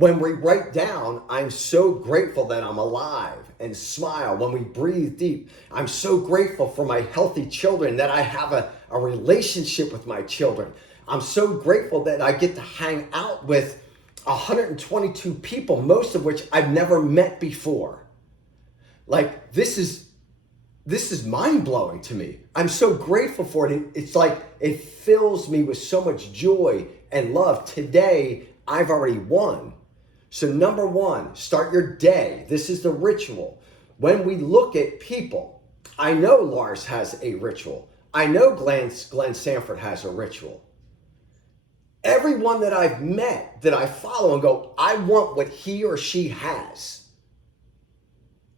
When we write down, I'm so grateful that I'm alive, and smile. When we breathe deep, I'm so grateful for my healthy children, that I have a relationship with my children. I'm so grateful that I get to hang out with 122 people, most of which I've never met before. Like, this is mind-blowing to me. I'm so grateful for it. It's like it fills me with so much joy and love. Today, I've already won. So number one, start your day. This is the ritual. When we look at people, I know Lars has a ritual. I know Glenn Sanford has a ritual. Everyone that I've met that I follow and go, I want what he or she has.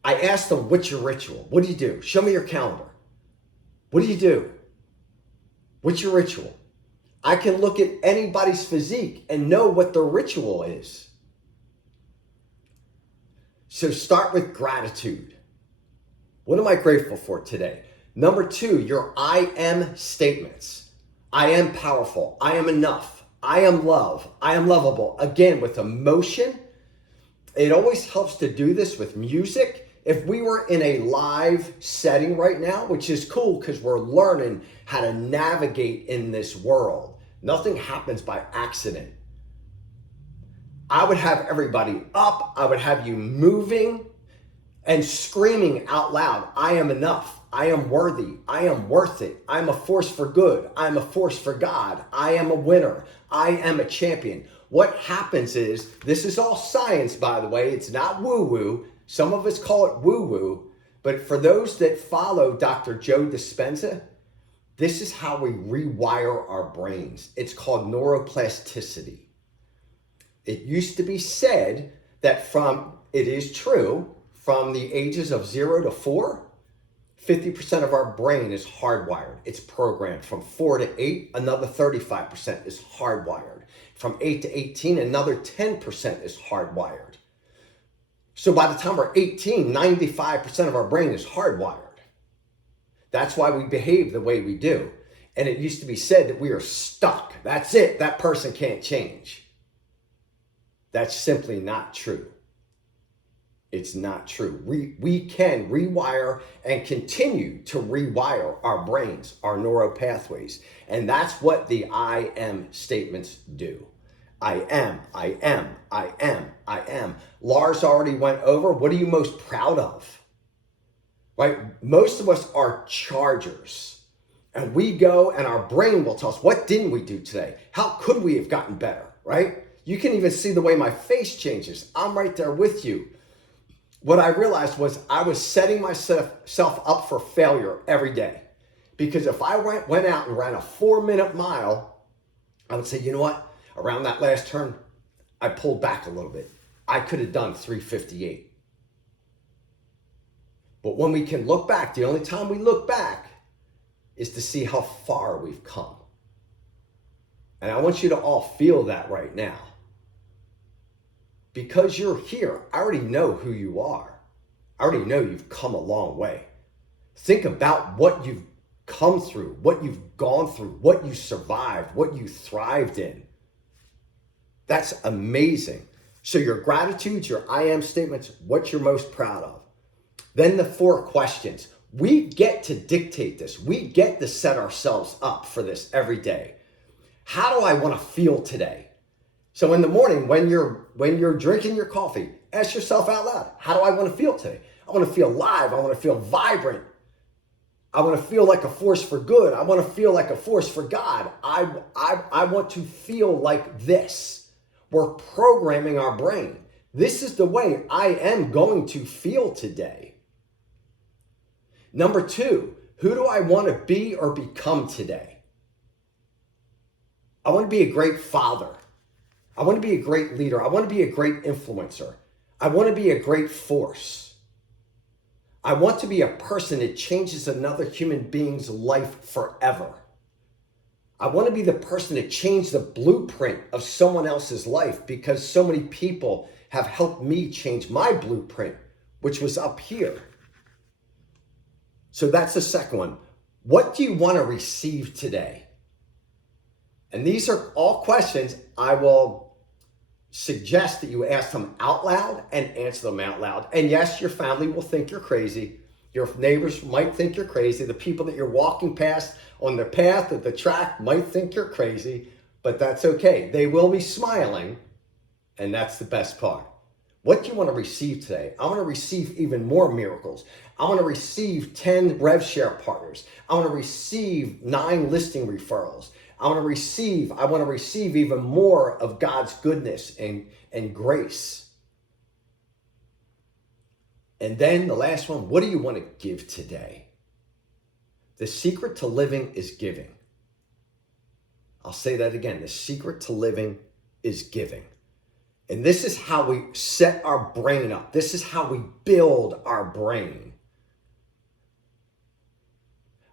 I ask them, what's your ritual? What do you do? Show me your calendar. What do you do? What's your ritual? I can look at anybody's physique and know what their ritual is. So start with gratitude. What am I grateful for today? Number two, your I am statements. I am powerful. I am enough. I am love. I am lovable. Again, with emotion. It always helps to do this with music. If we were in a live setting right now, which is cool because we're learning how to navigate in this world. Nothing happens by accident. I would have everybody up. I would have you moving and screaming out loud. I am enough. I am worthy. I am worth it. I'm a force for good. I'm a force for God. I am a winner. I am a champion. What happens is, this is all science, by the way. It's not woo-woo. Some of us call it woo-woo. But for those that follow Dr. Joe Dispenza, this is how we rewire our brains. It's called neuroplasticity. It used to be said that it is true, from the ages of 0 to 4, 50% of our brain is hardwired. It's programmed. From 4 to 8, another 35% is hardwired. From 8 to 18, another 10% is hardwired. So by the time we're 18, 95% of our brain is hardwired. That's why we behave the way we do. And it used to be said that we are stuck. That's it. That person can't change. That's simply not true. It's not true. We can rewire and continue to rewire our brains, our neural pathways. And that's what the I am statements do. I am, I am, I am, I am. Lars already went over, what are you most proud of? Right? Most of us are chargers. And we go and our brain will tell us, what didn't we do today? How could we have gotten better, right? You can even see the way my face changes. I'm right there with you. What I realized was I was setting myself up for failure every day. Because if I went out and ran a 4-minute mile, I would say, you know what? Around that last turn, I pulled back a little bit. I could have done 3:58. But when we can look back, the only time we look back is to see how far we've come. And I want you to all feel that right now. Because you're here, I already know who you are. I already know you've come a long way. Think about what you've come through, what you've gone through, what you survived, what you thrived in. That's amazing. So your gratitude, your I am statements, what you're most proud of. Then the 4 questions. We get to dictate this. We get to set ourselves up for this every day. How do I want to feel today? So in the morning, when you're drinking your coffee, ask yourself out loud, how do I want to feel today? I want to feel alive. I want to feel vibrant. I want to feel like a force for good. I want to feel like a force for God. I want to feel like this. We're programming our brain. This is the way I am going to feel today. Number 2, who do I want to be or become today? I want to be a great father. I want to be a great leader. I want to be a great influencer. I want to be a great force. I want to be a person that changes another human being's life forever. I want to be the person that changed the blueprint of someone else's life, because so many people have helped me change my blueprint, which was up here. So that's the second one. What do you want to receive today? And these are all questions I will suggest that you ask them out loud and answer them out loud. And yes, your family will think you're crazy. Your neighbors might think you're crazy. The people that you're walking past on the path or the track might think you're crazy, but that's okay. They will be smiling, and that's the best part. What do you want to receive today? I want to receive even more miracles. I want to receive 10 RevShare partners. I want to receive 9 listing referrals. I want to receive even more of God's goodness and grace. And then the last one, what do you want to give today? The secret to living is giving. I'll say that again. The secret to living is giving. And this is how we set our brain up. This is how we build our brain.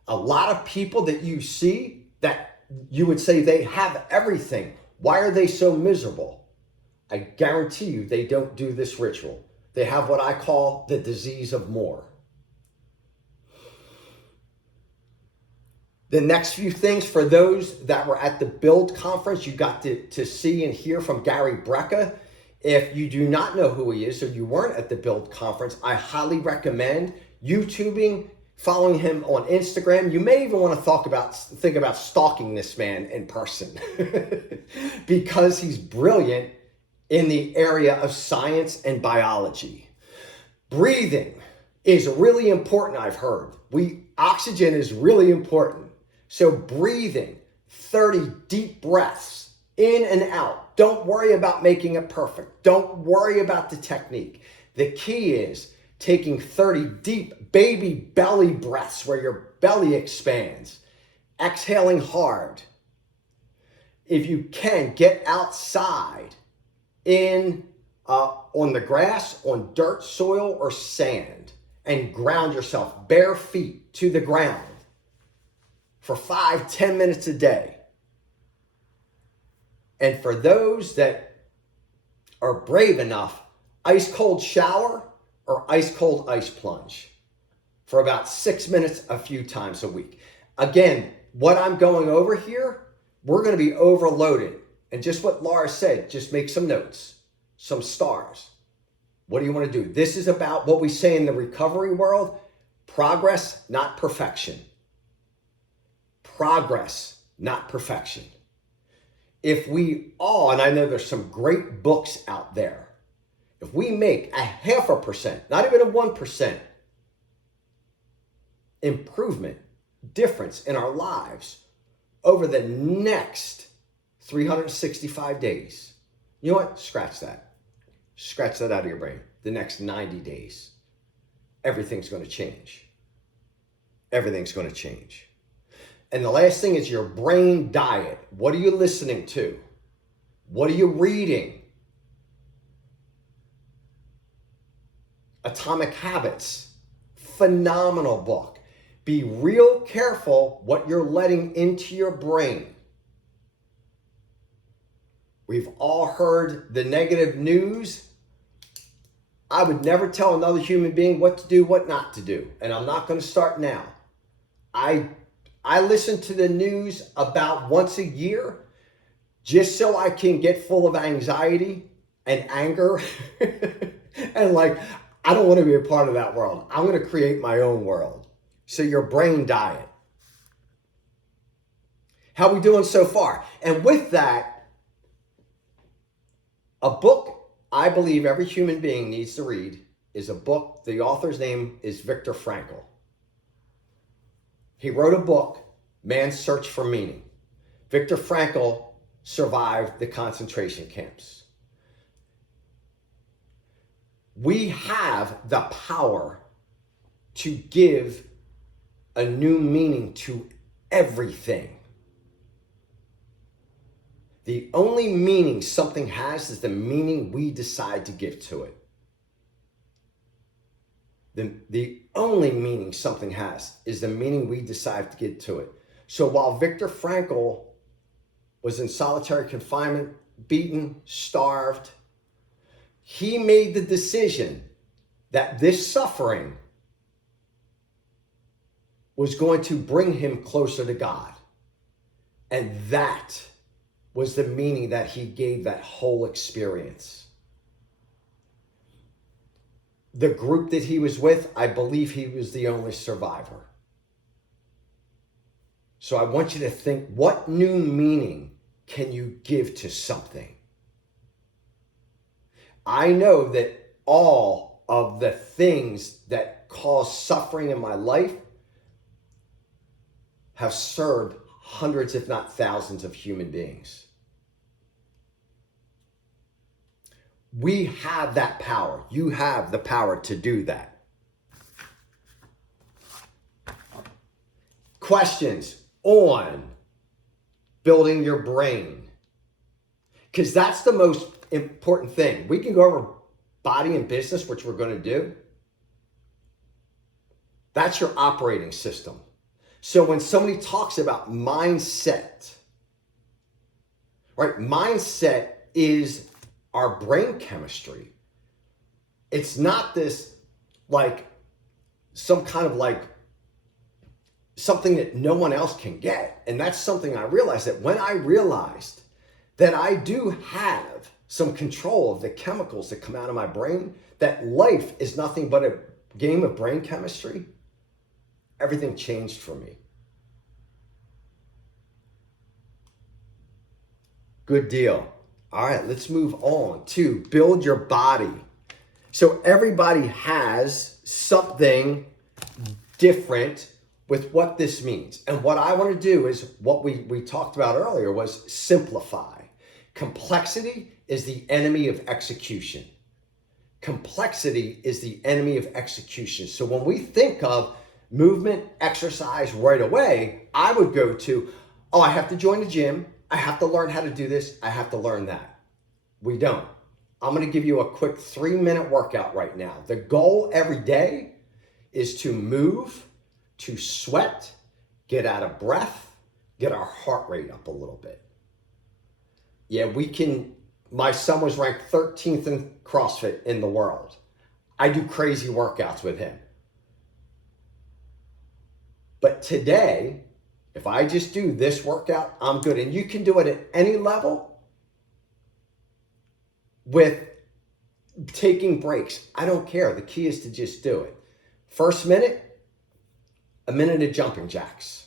A lot of people that you see that you would say they have everything. Why are they so miserable? I guarantee you they don't do this ritual. They have what I call the disease of more. The next few things for those that were at the Build conference, you got to see and hear from Gary Brecka. If you do not know who he is, or you weren't at the Build conference, I highly recommend YouTubing, following him on Instagram. You may even want to think about stalking this man in person because he's brilliant in the area of science and biology. Breathing is really important, I've heard. Oxygen is really important. So breathing, 30 deep breaths in and out. Don't worry about making it perfect. Don't worry about the technique. The key is taking 30 deep baby belly breaths where your belly expands. Exhaling hard. If you can, get outside on the grass, on dirt, soil, or sand, and ground yourself bare feet to the ground for 5-10 minutes a day. And for those that are brave enough, ice cold shower or ice cold ice plunge for about 6 minutes a few times a week. Again, what I'm going over here, we're going to be overloaded. And just what Laura said, just make some notes, some stars. What do you want to do? This is about what we say in the recovery world, progress, not perfection. Progress, not perfection. If we all, and I know there's some great books out there, if we make 0.5%, not even a 1% improvement, difference in our lives over the next 365 days, you know what? Scratch that. Scratch that out of your brain. The next 90 days, everything's going to change. Everything's going to change. And the last thing is your brain diet. What are you listening to? What are you reading? Atomic Habits, phenomenal book. Be real careful what you're letting into your brain. We've all heard the negative news. I would never tell another human being what to do, what not to do. And I'm not going to start now. I listen to the news about once a year just so I can get full of anxiety and anger. And I don't want to be a part of that world. I'm going to create my own world. So your brain diet. How we doing so far? And with that, a book I believe every human being needs to read is a book. The author's name is Viktor Frankl. He wrote a book, Man's Search for Meaning. Viktor Frankl survived the concentration camps. We have the power to give a new meaning to everything. The only meaning something has is the meaning we decide to give to it. The only meaning something has is the meaning we decide to give to it. So while Viktor Frankl was in solitary confinement, beaten, starved, he made the decision that this suffering was going to bring him closer to God. And that was the meaning that he gave that whole experience. The group that he was with, I believe he was the only survivor. So I want you to think, what new meaning can you give to something? I know that all of the things that cause suffering in my life have served hundreds, if not thousands, of human beings. We have that power. You have the power to do that. Questions on building your brain, because that's the most important thing. We can go over body and business, which we're going to do. That's your operating system. So when somebody talks about mindset, right? Mindset is our brain chemistry. It's not this like some kind of like something that no one else can get. And that's something I realized, that when I realized that I do have some control of the chemicals that come out of my brain, that life is nothing but a game of brain chemistry, everything changed for me. Good deal. All right, let's move on to build your body. So everybody has something different with what this means. And what I want to do is what we talked about earlier was simplify. Complexity is the enemy of execution. Complexity is the enemy of execution. So when we think of movement, exercise right away, I would go to, oh, I have to join the gym. I have to learn how to do this. I have to learn that. We don't. I'm going to give you a quick 3-minute workout right now. The goal every day is to move, to sweat, get out of breath, get our heart rate up a little bit. Yeah, we can. My son was ranked 13th in CrossFit in the world. I do crazy workouts with him. But today, if I just do this workout, I'm good. And you can do it at any level with taking breaks. I don't care. The key is to just do it. First minute, a minute of jumping jacks.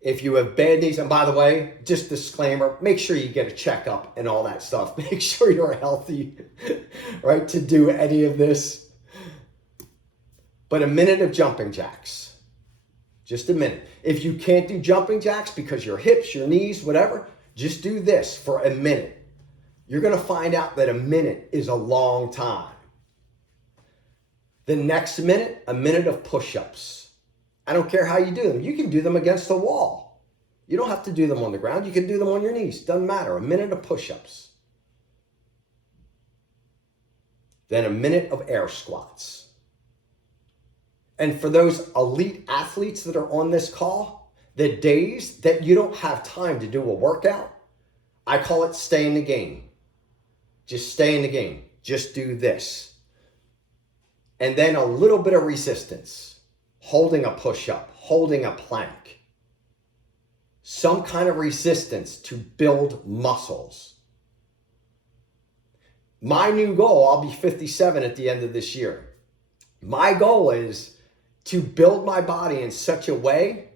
If you have bad knees, and by the way, just disclaimer, make sure you get a checkup and all that stuff. Make sure you're healthy, right, to do any of this. But a minute of jumping jacks. Just a minute. If you can't do jumping jacks because your hips, your knees, whatever, just do this for a minute. You're going to find out that a minute is a long time. The next minute, a minute of push-ups. I don't care how you do them. You can do them against the wall. You don't have to do them on the ground. You can do them on your knees. Doesn't matter. A minute of push-ups. Then a minute of air squats. And for those elite athletes that are on this call, the days that you don't have time to do a workout, I call it stay in the game. Just stay in the game. Just do this. And then a little bit of resistance. Holding a push-up, holding a plank. Some kind of resistance to build muscles. My new goal, I'll be 57 at the end of this year. My goal is to build my body in such a way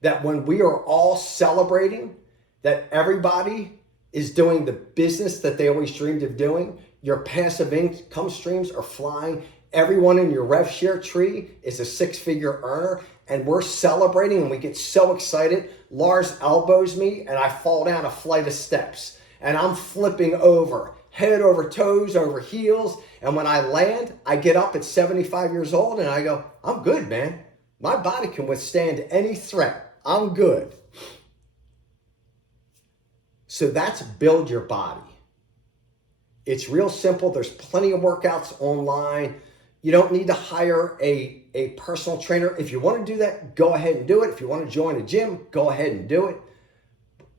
that when we are all celebrating, that everybody is doing the business that they always dreamed of doing. Your passive income streams are flying. Everyone in your rev share tree is a 6-figure earner, and we're celebrating and we get so excited. Lars elbows me and I fall down a flight of steps and I'm flipping over, head over toes, over heels. And when I land, I get up at 75 years old and I go, I'm good, man. My body can withstand any threat. I'm good. So that's build your body. It's real simple. There's plenty of workouts online. You don't need to hire a personal trainer. If you want to do that, go ahead and do it. If you want to join a gym, go ahead and do it.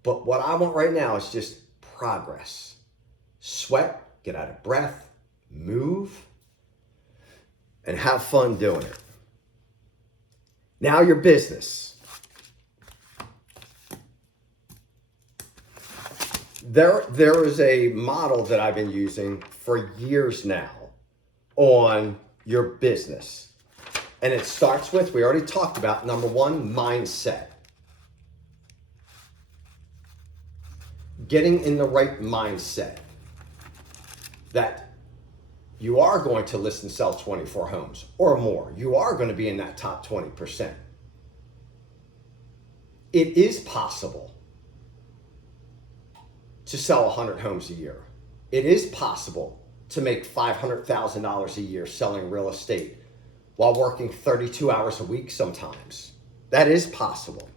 But what I want right now is just progress. Sweat, get out of breath, move, and have fun doing it. Now your business. There is a model that I've been using for years now on your business. And it starts with, we already talked about, number one, mindset. Getting in the right mindset that you are going to list and sell 24 homes or more. You are going to be in that top 20%. It is possible to sell 100 homes a year. It is possible to make $500,000 a year selling real estate while working 32 hours a week sometimes. That is possible.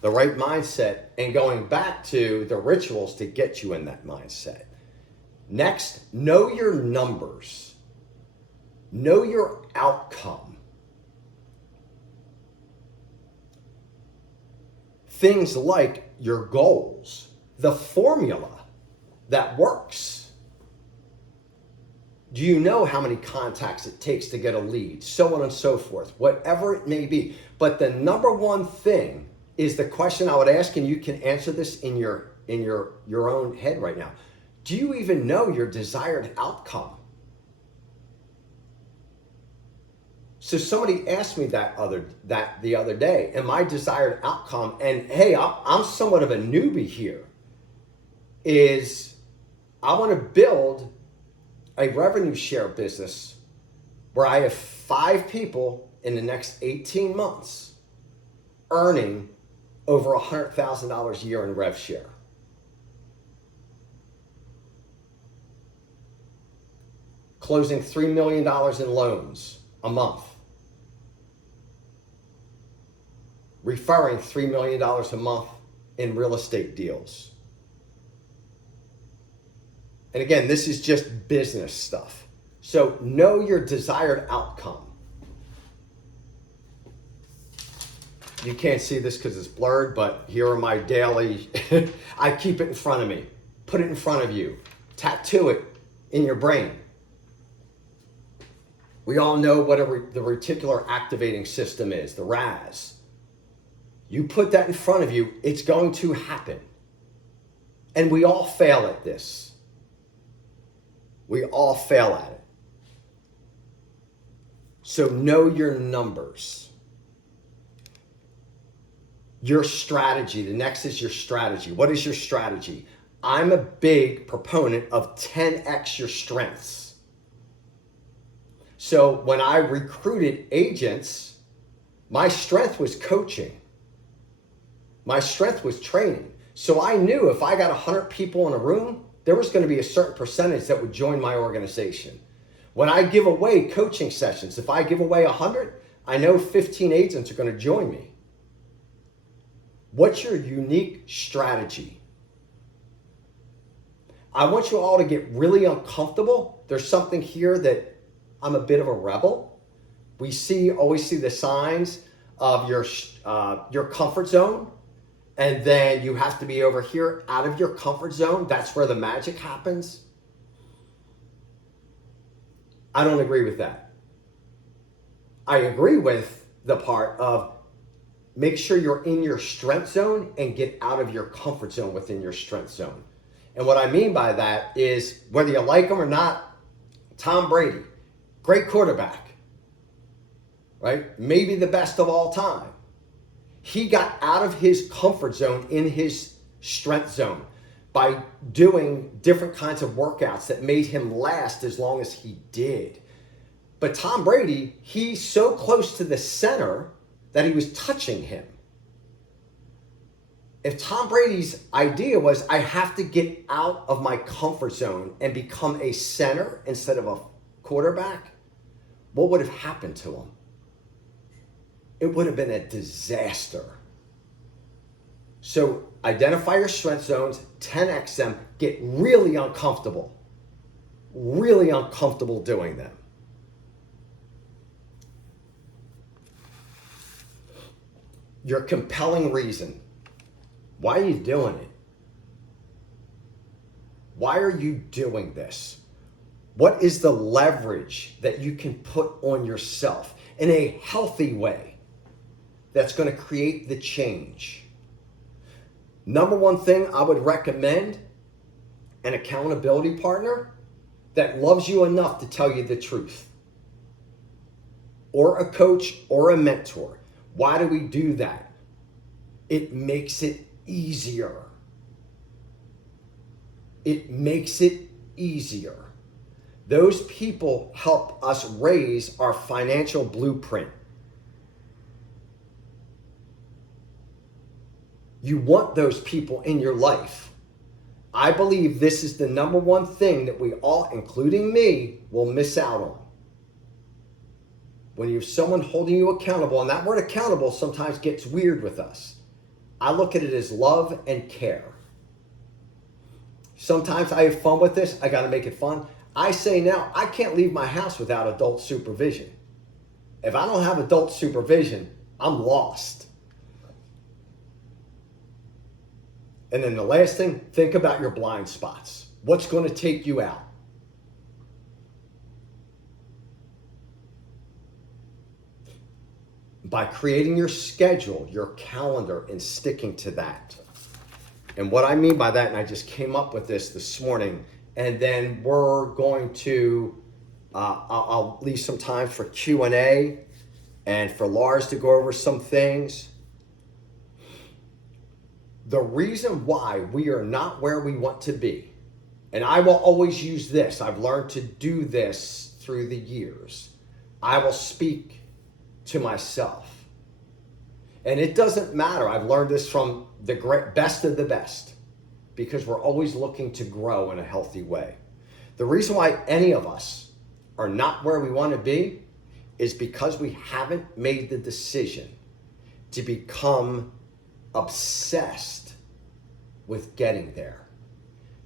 The right mindset and going back to the rituals to get you in that mindset. Next, know your numbers. Know your outcome. Things like your goals, the formula that works. Do you know how many contacts it takes to get a lead? So on and so forth, whatever it may be. But the number one thing is the question I would ask, and you can answer this in your own head right now. Do you even know your desired outcome? So somebody asked me that the other day, and my desired outcome, and hey, I'm somewhat of a newbie here, is I want to build a revenue share business where I have 5 people in the next 18 months earning over $100,000 a year in rev share. Closing $3 million in loans a month. Referring $3 million a month in real estate deals. And again, this is just business stuff. So know your desired outcome. You can't see this because it's blurred, but here are my daily, I keep it in front of me. Put it in front of you. Tattoo it in your brain. We all know what the reticular activating system is, the RAS. You put that in front of you, it's going to happen. And we all fail at this. We all fail at it. So know your numbers. Your strategy. The next is your strategy. What is your strategy? I'm a big proponent of 10x your strengths. So when I recruited agents, my strength was coaching. My strength was training. So I knew if I got 100 people in a room, there was going to be a certain percentage that would join my organization. When I give away coaching sessions, if I give away 100, I know 15 agents are going to join me. What's your unique strategy? I want you all to get really uncomfortable. There's something here that I'm a bit of a rebel. We always see the signs of your comfort zone. And then you have to be over here out of your comfort zone. That's where the magic happens. I don't agree with that. I agree with the part of make sure you're in your strength zone and get out of your comfort zone within your strength zone. And what I mean by that is whether you like him or not, Tom Brady, great quarterback, right? Maybe the best of all time. He got out of his comfort zone in his strength zone by doing different kinds of workouts that made him last as long as he did. But Tom Brady, he's so close to the center that he was touching him. If Tom Brady's idea was, I have to get out of my comfort zone and become a center instead of a quarterback, what would have happened to him? It would have been a disaster. So identify your strength zones, 10x them, get really uncomfortable doing them. Your compelling reason. Why are you doing it? Why are you doing this? What is the leverage that you can put on yourself in a healthy way that's going to create the change? Number one thing I would recommend an accountability partner that loves you enough to tell you the truth, or a coach or a mentor. Why do we do that? It makes it easier. It makes it easier. Those people help us raise our financial blueprint. You want those people in your life. I believe this is the number one thing that we all, including me, will miss out on. When you have someone holding you accountable, and that word accountable sometimes gets weird with us. I look at it as love and care. Sometimes I have fun with this. I got to make it fun. I say now, I can't leave my house without adult supervision. If I don't have adult supervision, I'm lost. And then the last thing, think about your blind spots. What's going to take you out? By creating your schedule, your calendar, and sticking to that. And what I mean by that, and I just came up with this morning, and then we're going to, I'll leave some time for Q&A and for Lars to go over some things. The reason why we are not where we want to be, and I will always use this, I've learned to do this through the years. I will speak to myself. And it doesn't matter. I've learned this from the best of the best, because we're always looking to grow in a healthy way. The reason why any of us are not where we want to be is because we haven't made the decision to become obsessed with getting there.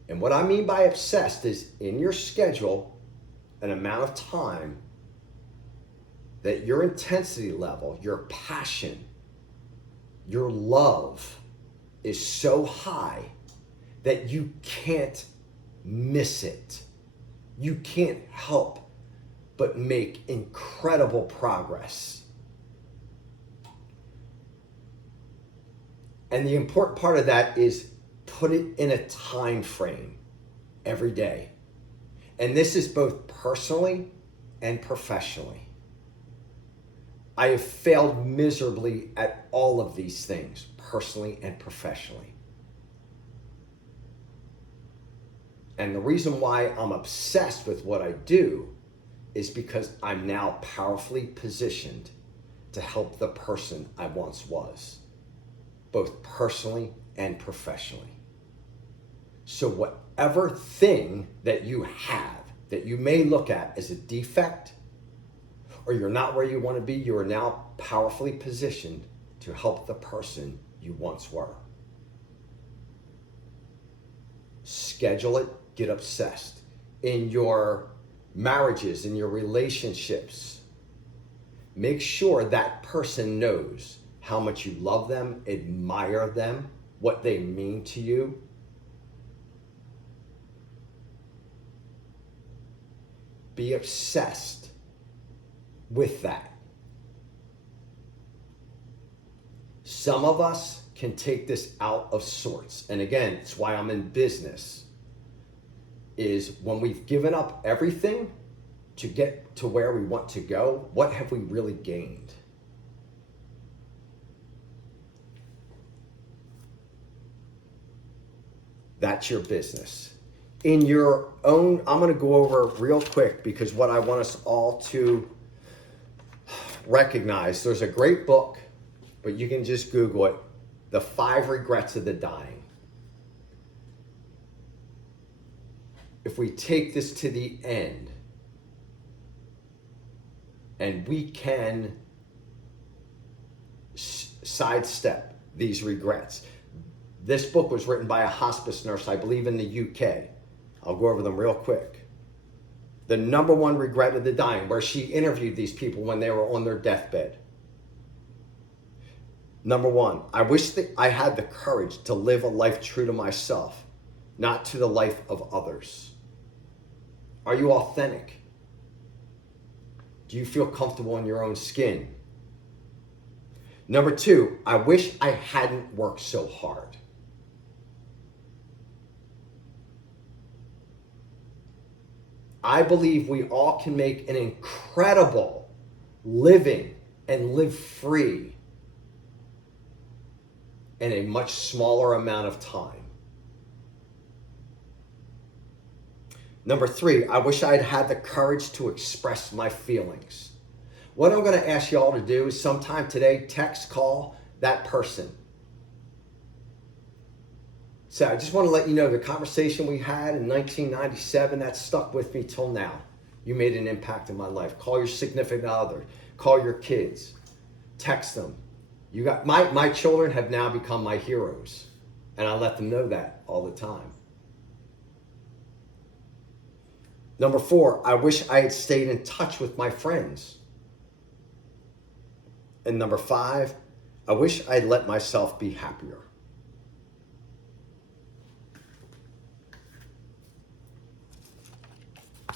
And what I mean by obsessed is in your schedule an amount of time that your intensity level, your passion, your love is so high that you can't miss it. You can't help but make incredible progress. And the important part of that is put it in a time frame every day. And this is both personally and professionally. I have failed miserably at all of these things, personally and professionally. And the reason why I'm obsessed with what I do is because I'm now powerfully positioned to help the person I once was, both personally and professionally. So whatever thing that you have that you may look at as a defect, or you're not where you want to be, you are now powerfully positioned to help the person you once were. Schedule it, get obsessed. In your marriages, in your relationships, make sure that person knows how much you love them, admire them, what they mean to you. Be obsessed with that. Some of us can take this out of sorts. And again, it's why I'm in business, is when we've given up everything to get to where we want to go, what have we really gained? That's your business. In your own, I'm going to go over real quick because what I want us all to recognize, there's a great book, but you can just Google it, The 5 Regrets of the Dying. If we take this to the end and we can sidestep these regrets. This book was written by a hospice nurse, I believe in the UK. I'll go over them real quick. The number 1 regret of the dying, where she interviewed these people when they were on their deathbed. Number 1, I wish that I had the courage to live a life true to myself, not to the life of others. Are you authentic? Do you feel comfortable in your own skin? Number 2, I wish I hadn't worked so hard. I believe we all can make an incredible living and live free in a much smaller amount of time. Number 3, I wish I'd had the courage to express my feelings. What I'm going to ask you all to do is sometime today, text, call that person. So I just want to let you know the conversation we had in 1997, that stuck with me till now. You made an impact in my life. Call your significant other. Call your kids. Text them. You got my children have now become my heroes, and I let them know that all the time. Number 4, I wish I had stayed in touch with my friends. And number 5, I wish I'd let myself be happier.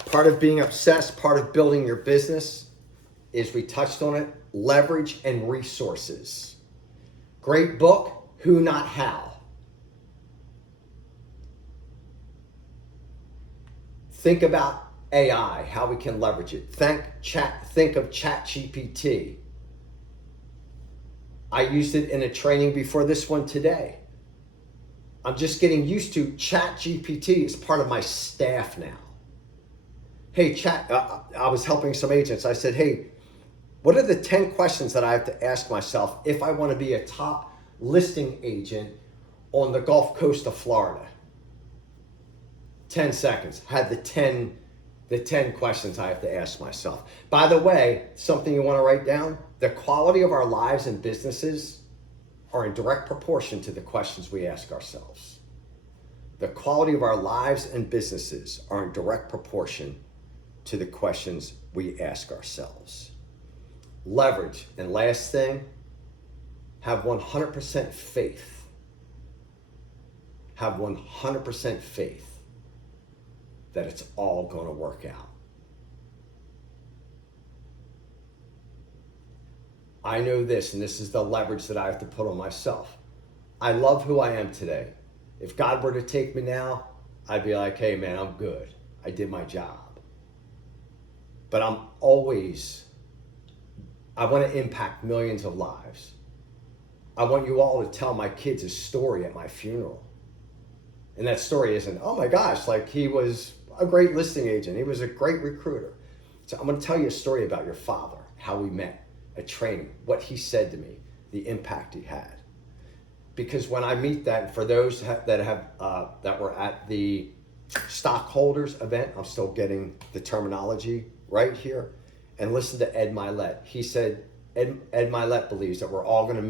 Part of being obsessed, part of building your business is, we touched on it, leverage and resources. Great book, Who Not How. Think about AI, how we can leverage it. Think of ChatGPT. I used it in a training before this one today. I'm just getting used to ChatGPT as part of my staff now. Hey, Chat, I was helping some agents. I said, hey, what are the 10 questions that I have to ask myself if I want to be a top listing agent on the Gulf Coast of Florida? 10 seconds. Had the 10 questions I have to ask myself. By the way, something you want to write down, the quality of our lives and businesses are in direct proportion to the questions we ask ourselves. The quality of our lives and businesses are in direct proportion to the questions we ask ourselves. Leverage. And last thing, have 100% faith. Have 100% faith that it's all going to work out. I know this, and this is the leverage that I have to put on myself. I love who I am today. If God were to take me now, I'd be like, hey man, I'm good. I did my job. But I want to impact millions of lives. I want you all to tell my kids a story at my funeral. And that story isn't, oh my gosh, like he was a great listing agent. He was a great recruiter. So I'm going to tell you a story about your father, how we met at training, what he said to me, the impact he had. Because when I meet that, for those that were at the stockholders event, I'm still getting the terminology right here, and listen to Ed Mylett. He said, Ed Mylett believes that we're all going to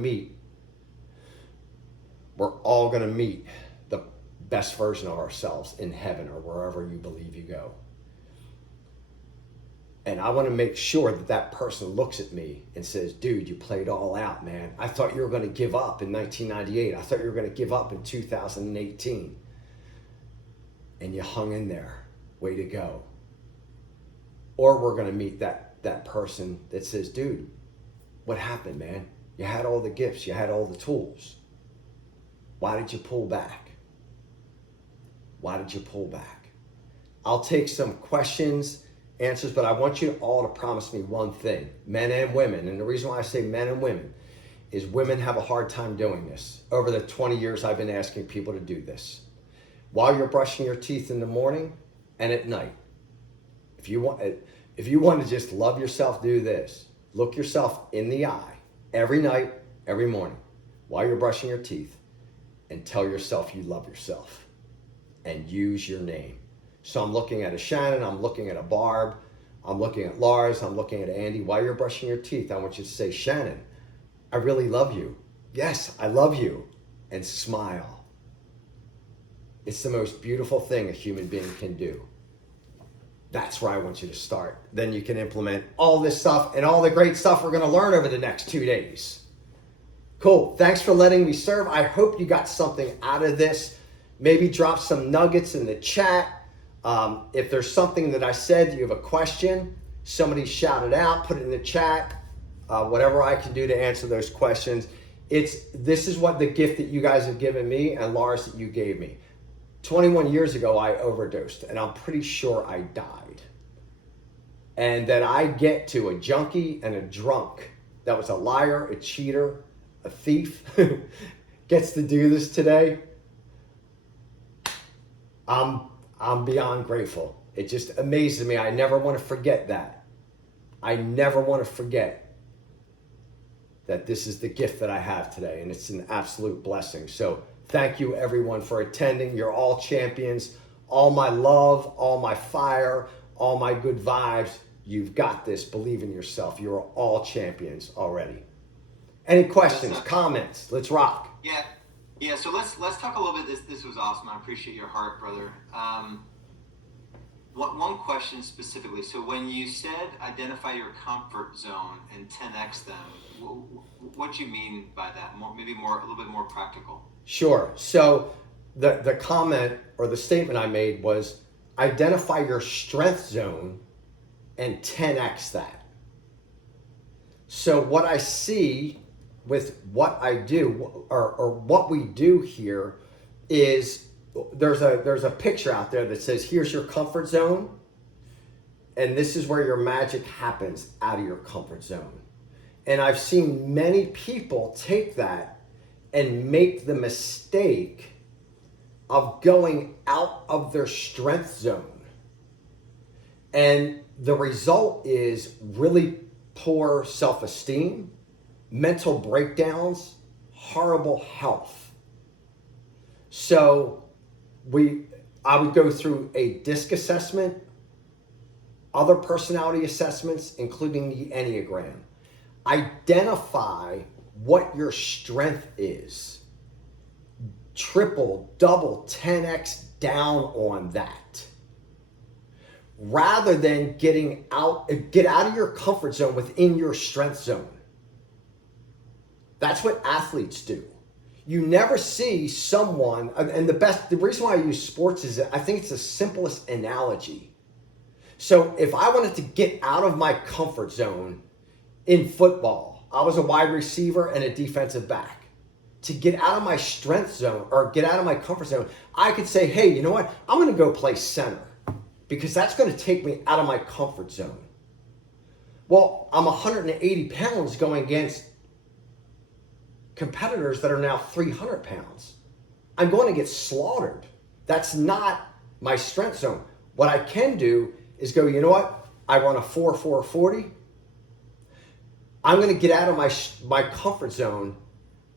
meet the best version of ourselves in heaven or wherever you believe you go. And I want to make sure that that person looks at me and says, dude, you played all out, man. I thought you were going to give up in 1998. I thought you were going to give up in 2018. And you hung in there. Way to go. Or we're going to meet that person that says, dude, what happened, man? You had all the gifts. You had all the tools. Why did you pull back? Why did you pull back? I'll take some questions, answers, but I want you all to promise me one thing, men and women. And the reason why I say men and women is women have a hard time doing this. Over the 20 years I've been asking people to do this. While you're brushing your teeth in the morning and at night, if you want to just love yourself, do this. Look yourself in the eye every night, every morning, while you're brushing your teeth, and tell yourself you love yourself and use your name. So I'm looking at a Shannon, I'm looking at a Barb, I'm looking at Lars, I'm looking at Andy. While you're brushing your teeth, I want you to say, Shannon, I really love you. Yes, I love you. And smile. It's the most beautiful thing a human being can do. That's where I want you to start. Then you can implement all this stuff and all the great stuff we're going to learn over the next 2 days. Cool. Thanks for letting me serve. I hope you got something out of this. Maybe drop some nuggets in the chat. If there's something that I said, you have a question, somebody shout it out, put it in the chat. Whatever I can do to answer those questions. This is what the gift that you guys have given me and Lars that you gave me. 21 years ago, I overdosed, and I'm pretty sure I died. And that I get to a junkie and a drunk that was a liar, a cheater, a thief, gets to do this today. I'm beyond grateful. It just amazes me. I never want to forget that. I never want to forget that this is the gift that I have today, and it's an absolute blessing. So thank you, everyone, for attending. You're all champions. All my love, all my fire, all my good vibes. You've got this. Believe in yourself. You're all champions already. Any questions, comments? Let's rock. Yeah. So let's talk a little bit. This was awesome. I appreciate your heart, brother. One question specifically. So when you said identify your comfort zone and 10x them, what do you mean by that? A little bit more practical. Sure. So the comment or the statement I made was identify your strength zone and 10x that. So what I see with what I do or what we do here is there's a picture out there that says here's your comfort zone, and this is where your magic happens out of your comfort zone. And I've seen many people take that and make the mistake of going out of their strength zone. And the result is really poor self-esteem, mental breakdowns, horrible health. So I would go through a DISC assessment, other personality assessments, including the Enneagram. Identify what your strength is. Triple, double, 10x down on that. Rather than get out of your comfort zone within your strength zone. That's what athletes do. You never see someone, and the reason why I use sports is I think it's the simplest analogy. So if I wanted to get out of my comfort zone in football, I was a wide receiver and a defensive back. To get out of my strength zone or get out of my comfort zone, I could say, hey, you know what? I'm going to go play center because that's going to take me out of my comfort zone. Well, I'm 180 pounds going against competitors that are now 300 pounds. I'm going to get slaughtered. That's not my strength zone. What I can do is go, you know what? I run a 4.40. I'm going to get out of my comfort zone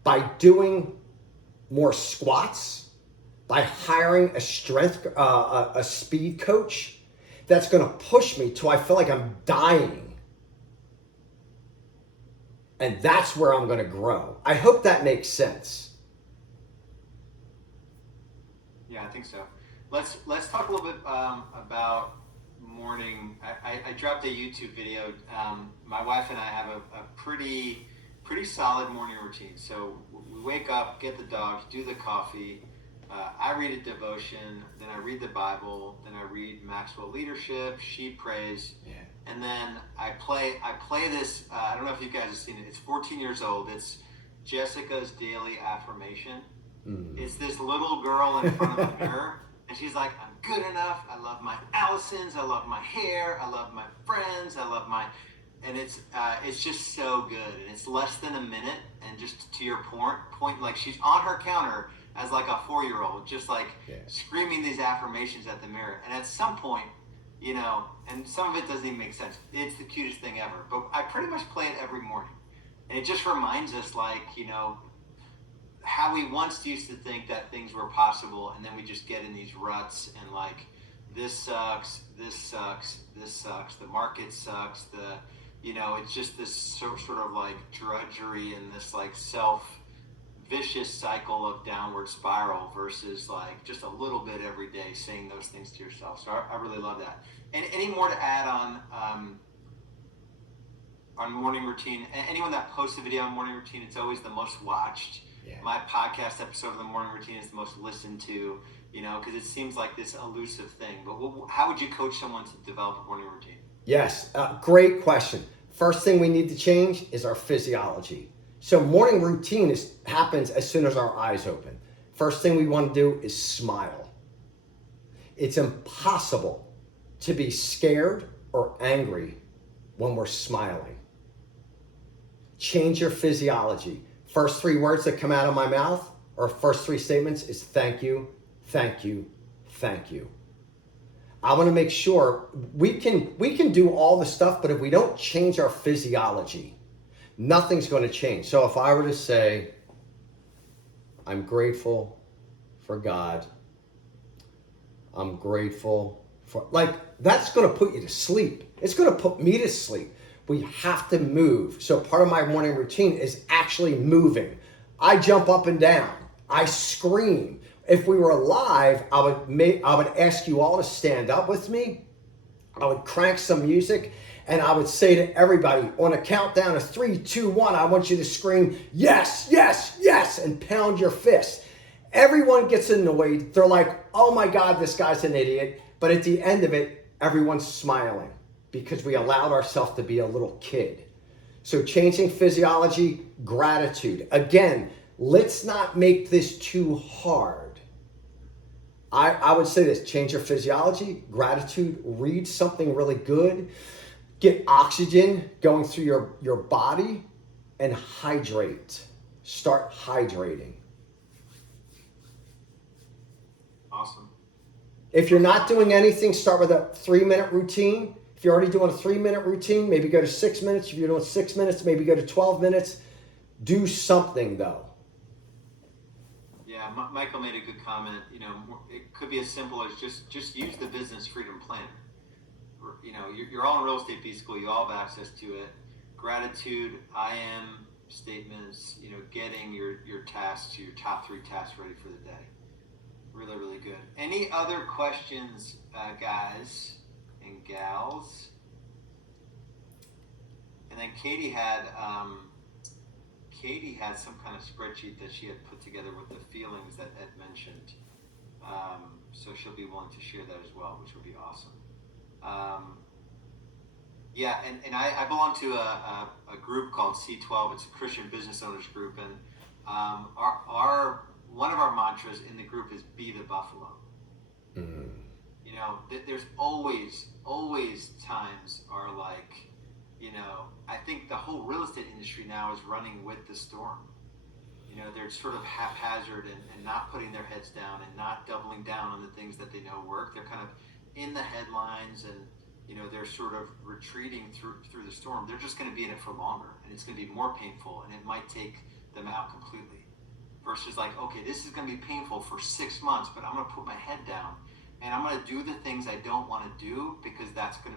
by doing more squats, by hiring a speed coach that's going to push me till I feel like I'm dying. And that's where I'm going to grow. I hope that makes sense. Yeah, I think so. Let's talk a little bit about morning. I dropped a YouTube video. My wife and I have a pretty solid morning routine. So we wake up, get the dogs, do the coffee. I read a devotion, then I read the Bible, then I read Maxwell Leadership. She prays. Yeah. And then I play this, I don't know if you guys have seen it. It's 14 years old. It's Jessica's Daily Affirmation. It's this little girl in front of the mirror. And she's like, I'm good enough. I love my Allisons. I love my hair. I love my friends. And it's just so good. And it's less than a minute. And just to your point, like she's on her counter as like a 4-year-old, just like screaming these affirmations at the mirror. And at some point, you know, and some of it doesn't even make sense. It's the cutest thing ever. But I pretty much play it every morning. And it just reminds us, like, you know, how we once used to think that things were possible, and then we just get in these ruts and, like, this sucks, this sucks, this sucks, the market sucks, you know, it's just this sort of, like, drudgery and this, like, vicious cycle of downward spiral versus like just a little bit every day saying those things to yourself. So I really love that. And any more to add on morning routine? Anyone that posts a video on morning routine, it's always the most watched. Yeah. My podcast episode of the morning routine is the most listened to, you know, because it seems like this elusive thing. But how would you coach someone to develop a morning routine? Yes, great question. First thing we need to change is our physiology. So morning routine happens as soon as our eyes open. First thing we want to do is smile. It's impossible to be scared or angry when we're smiling. Change your physiology. First 3 words that come out of my mouth, or first 3 statements, is thank you, thank you, thank you. I want to make sure we can do all the stuff, but if we don't change our physiology, nothing's going to change. So if I were to say, I'm grateful for God, I'm grateful for, like, that's going to put you to sleep. It's going to put me to sleep. We have to move. So part of my morning routine is actually moving. I jump up and down. I scream. If we were live, I would ask you all to stand up with me. I would crank some music, and I would say to everybody on a countdown of 3, 2, 1, I want you to scream, yes, yes, yes, and pound your fist. Everyone gets annoyed. They're like, oh my God, this guy's an idiot. But at the end of it, everyone's smiling because we allowed ourselves to be a little kid. So changing physiology, gratitude. Again, let's not make this too hard. I would say this, change your physiology, gratitude, read something really good, get oxygen going through your body, and hydrate. Start hydrating. Awesome. If you're not doing anything, start with a 3-minute routine. If you're already doing a 3-minute routine, maybe go to 6 minutes. If you're doing 6 minutes, maybe go to 12 minutes. Do something though. Yeah, Michael made a good comment. You know, it could be as simple as just use the Business Freedom Plan. You know, you're all in Real Estate B School. You all have access to it. Gratitude, I am statements. You know, getting your tasks, your top 3 tasks ready for the day. Really, really good. Any other questions, guys and gals? And then Katie had some kind of spreadsheet that she had put together with the feelings that Ed mentioned. So she'll be willing to share that as well, which would be awesome. Yeah, and I belong to a group called C12. It's a Christian Business Owners Group, and our one of our mantras in the group is "Be the Buffalo." Mm. You know, there's always times are like, you know, I think the whole real estate industry now is running with the storm. You know, they're sort of haphazard and not putting their heads down and not doubling down on the things that they know work. They're kind of in the headlines and, you know, they're sort of retreating through the storm. They're just going to be in it for longer, and it's going to be more painful, and it might take them out completely. Versus like, okay, this is going to be painful for 6 months, but I'm going to put my head down and I'm going to do the things I don't want to do because that's going to